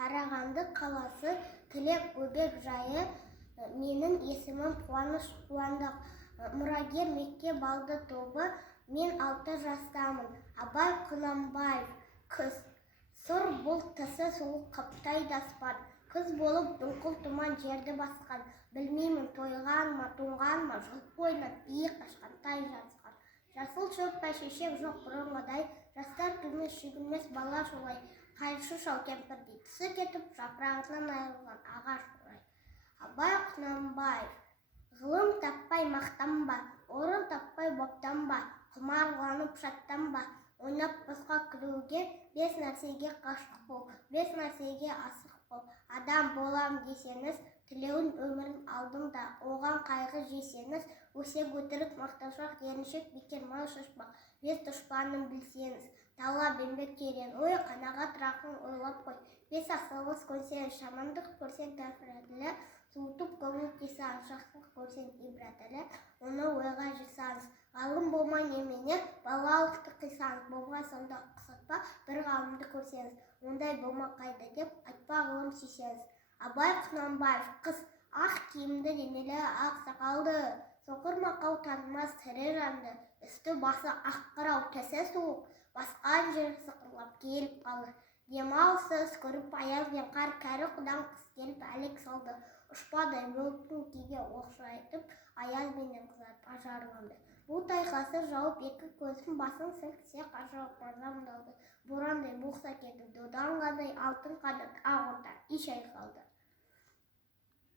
Қарағанды қаласы, Тілек Бөбек жайы. Менің есімім Қуаныш Қуандық. Мұрагер мектеп алды тобы. Мен 6 жастамын. Абай Құнанбаев. Күз. Сұр бұлт тысы суық қаптайды аспан. Күз болып дүңкіл тұман жерді басқан. Білмеймін тойған ма, тоңған ма, жыл бойына биік қашқан тай жазған. Жасыл шөп бәйшешек жоқ бұрынғыдай, жастар күлмес шүйгінмес бала шолай. Қайшы шал кемпірдей тісі кетіп, жапырағынан айырылған ағаш орай. Абай Құнанбаев. Ғылым таппай мақтанба, орын таппай боптанба, құмарланып шаттанба. Ойнап босқа күлуге, 5 нәрсеге қашық бол, 5 нәрсеге асық бол. Адам болам десеңіз, тілеуін өмірін алдыңда, оған қайғы жесеңіз, өсек өтірік мақтаншақ еріншек бекер мал шашпақ. 5 дұшпанын білсеңіз, талап еңбек терең ой, қанағат рақым ойлап қой. 5 асығыс көнсеңіз, жамандық көрсең тәфірәтілі, суытып көңіл қисаңыз, жақсылық көрсең ибратілі, оны ойға жырсаңыз. Ғалым болмай немене, балалықты қисаңыз, болма сонда ұқсатпа, бір ғалымды көрсеңіз, ондай болма қайда деп айтпа ғылым сүйсеңіз. Абай Құнанбаев. Қыз. Ақ киімді денелі, ақ сақалды, соқыр мақау танымас тірі жанды, үсті басы ақ қырау, тісі суық, басқан жер сықырлап келіп қалды. Демалсыз көріп аяз бен қар, кәрі құдан қыс келіп әлек салды. Ұшпадай бұлттың кейге оқшайтып, аяз бенен қызарып ажарланды. Бұл тайқасы жауып екі көзін басын сілкісе қажауып мазамдалды. Борандай болса кетіп доданғандай алтын қанат ақ отар үй шайқалды.